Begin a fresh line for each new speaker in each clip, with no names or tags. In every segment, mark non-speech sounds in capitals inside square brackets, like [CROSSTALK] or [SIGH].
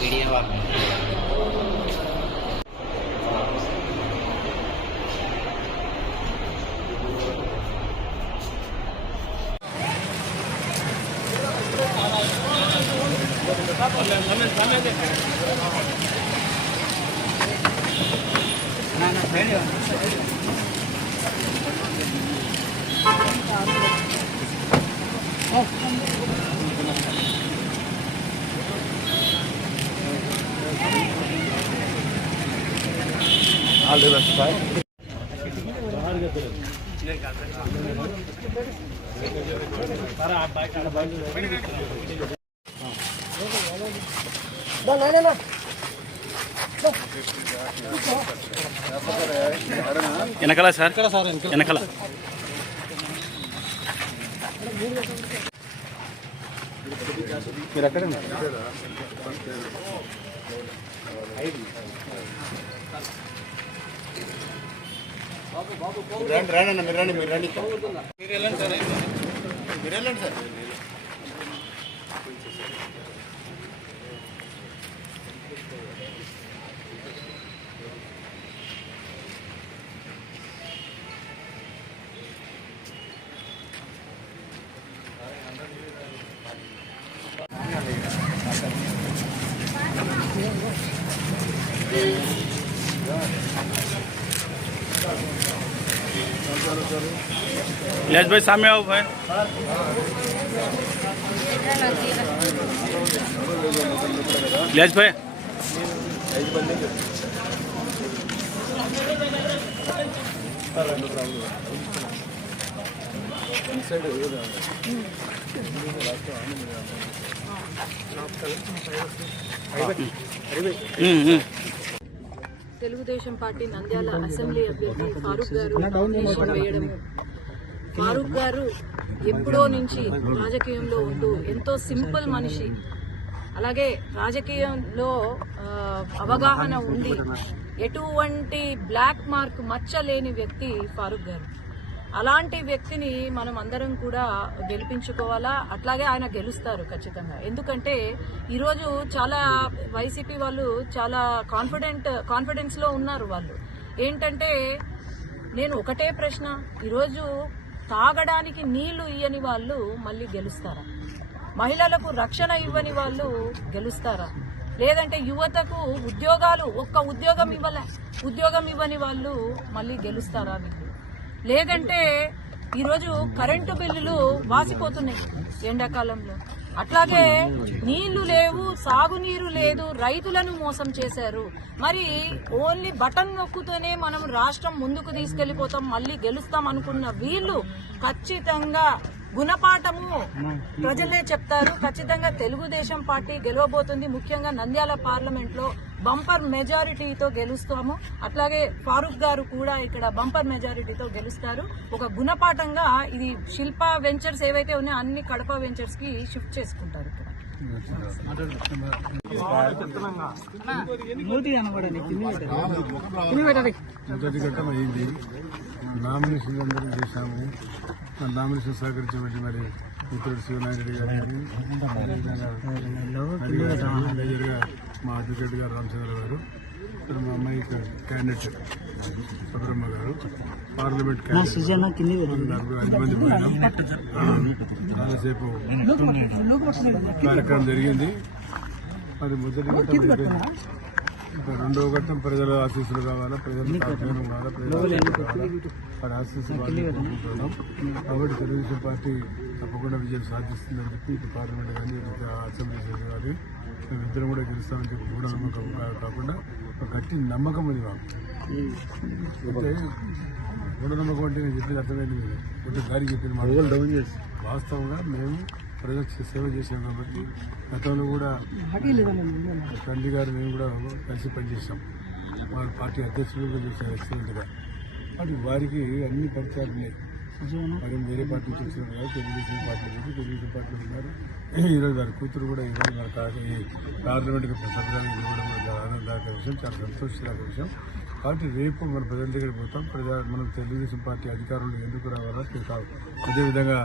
Video ના ના થઈ ధన్యవాదాలు ఆల్ ది బెస్ట్ సార్
వెనకాల సార్ వెనకాల
మీరు ఎక్కడ రండి రండి అన్న మీరు రండి మీరు రండి మీరు వెళ్ళండి సార్ మీరు వెళ్ళండి సార్
Thank you. सामने आओ भाई इलाज भाई हम्म, हम्म.
తెలుగుదేశం పార్టీ నంద్యాల అసెంబ్లీ అభ్యర్థి ఫారూక్ గారు నామినేషన్ వేయడం ఫారూక్ గారు ఎప్పుడో నుంచి రాజకీయంలో ఉంటూ ఎంతో సింపుల్ మనిషి. అలాగే రాజకీయంలో అవగాహన ఉండి ఎటువంటి బ్లాక్ మార్క్ మచ్చ లేని వ్యక్తి ఫారూక్ గారు. అలాంటి వ్యక్తిని మనం అందరం కూడా గెలిపించుకోవాలా? అట్లాగే ఆయన గెలుస్తారు ఖచ్చితంగా. ఎందుకంటే ఈరోజు చాలా వైసీపీ వాళ్ళు చాలా కాన్ఫిడెంట్ కాన్ఫిడెన్స్లో ఉన్నారు వాళ్ళు. ఏంటంటే నేను ఒకటే ప్రశ్న. ఈరోజు తాగడానికి నీళ్ళు ఇయ్యని వాళ్ళు మళ్ళీ గెలుస్తారా? మహిళలకు రక్షణ ఇవ్వని వాళ్ళు గెలుస్తారా? లేదంటే యువతకు ఉద్యోగాలు ఒక్క ఉద్యోగం ఇవ్వలే. ఉద్యోగం ఇవ్వని వాళ్ళు మళ్ళీ గెలుస్తారా? మీకు లేదంటే ఈరోజు కరెంటు బిల్లులు వాసిపోతున్నాయి ఎండాకాలంలో. అట్లాగే నీళ్ళు లేవు సాగునీరు లేదు రైతులను మోసం చేశారు. మరి ఓన్లీ బటన్ నొక్కుతూనే మనం రాష్ట్రం ముందుకు తీసుకెళ్ళిపోతాం మళ్ళీ గెలుస్తాం అనుకున్న వీళ్ళు ఖచ్చితంగా గుణపాఠము ప్రజలే చెప్తారు. ఖచ్చితంగా తెలుగుదేశం పార్టీ గెలవబోతుంది. ముఖ్యంగా నంద్యాల పార్లమెంట్లో బంపర్ మెజారిటీతో గెలుస్తాము. అట్లాగే ఫారూక్ గారు కూడా ఇక్కడ బంపర్ మెజారిటీతో గెలుస్తారు. ఒక గుణపాఠంగా ఇది శిల్ప వెంచర్స్ ఏవైతే ఉన్నాయో అన్ని కడప వెంచర్స్కి షిఫ్ట్ చేసుకుంటారు ఇక్కడ.
మొదటి ఘట్టం అయింది. నామినేషన్ అందరూ చేశాము. నామినేషన్ సహకరించబట్టి మరి మిత్రుడు శివనాయుడు గారు మేజర్గా మా అడ్వకేట్ గారు రామచంద్ర గారు మా అమ్మాయి క్యాండిడేట్ సుబ్రహ్మ గారు పార్లమెంట్ చాలాసేపు కార్యక్రమం జరిగింది. మరి మొదటి రెండవ ఘట్టం ప్రజల ఆశీస్సులు కావాలా? ప్రజల సహకారం కావాలా? ప్రజల ఆశీస్సులు కావాలా? వారి ఆశీస్సులు వాళ్ళు కోరుకుంటున్నాం. కాబట్టి తెలుగుదేశం పార్టీ తప్పకుండా విజయం సాధిస్తుందని చెప్పి ఇటు పార్లమెంట్ కానీ అసెంబ్లీ సభ్యులు కానీ మేమిద్దరం కూడా గెలుస్తామని చెప్పి కూడా నమ్మకం కాకుండా ఒక గట్టి నమ్మకం ఉంది మాకు. అయితే మూఢ నమ్మకం అంటే నేను చెప్పింది అర్థమైంది మీరు కొంచెం గారి చెప్పింది మాట వాస్తవంగా మేము ప్రజలకు సేవ చేశాం కాబట్టి గతంలో కూడా తండ్రి గారు మేము కూడా కలిసి పనిచేసాం వారి పార్టీ అధ్యక్షులు కూడా చేశారు ఎక్సలెంట్గా. మరి వారికి అన్ని పరిచయాలు ఉన్నాయి. మరి వేరే పార్టీ నుంచి కాదు తెలుగుదేశం పార్టీ నుంచి తెలుగుదేశం పార్టీలో ఉన్నారు. [CLEARS THROAT] ఈరోజు వారి కూతురు కూడా ఈరోజు మన ఈ పార్లమెంట్కి సభ్యురాలు ఇవ్వడం కూడా చాలా ఆనందదాయక విషయం చాలా సంతోషదాయక విషయం. కాబట్టి రేపు మన ప్రజల దగ్గరికి పోతాం. ప్రజా మనం తెలుగుదేశం పార్టీ అధికారంలో ఎందుకు రావాలా అదేవిధంగా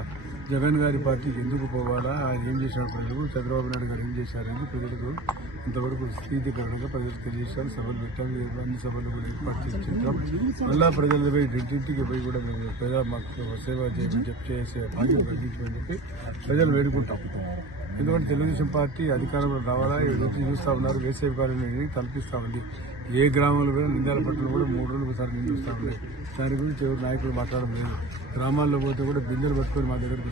జగన్ గారి పార్టీకి ఎందుకు పోవాలా? ఆయన ఏం చేశారు ప్రజలు? చంద్రబాబు నాయుడు గారు ఏం చేశారని ప్రజలకు? ఇంతవరకు స్థితికరణంగా ప్రజలకు తెలియజేశారు. సభలు పెట్టాం. అన్ని సభలు కూడా ఏర్పాటు చేస్తాం మళ్ళా ప్రజల పోయి ఇంటింటికి పోయి కూడా మేము ప్రజల మాకు సేవ చేయమని చెప్పి చేసే బాధ్యత అందించమని చెప్పి ప్రజలు వేడుకుంటాం. ఎందుకంటే తెలుగుదేశం పార్టీ అధికారంలో రావాలా? ఎదుటి చూస్తా ఉన్నారు. వేసవి కార్యాలయం కల్పిస్తా ఉంది. ఏ గ్రామంలో కూడా నిందాల పట్టణం కూడా మూడు రోజులు ఒకసారి నిందిస్తా ఉంది. దాని గురించి ఎవరు నాయకులు మాట్లాడడం లేదు. గ్రామాల్లో పోతే కూడా బిందెలు పట్టుకొని మా దగ్గరకు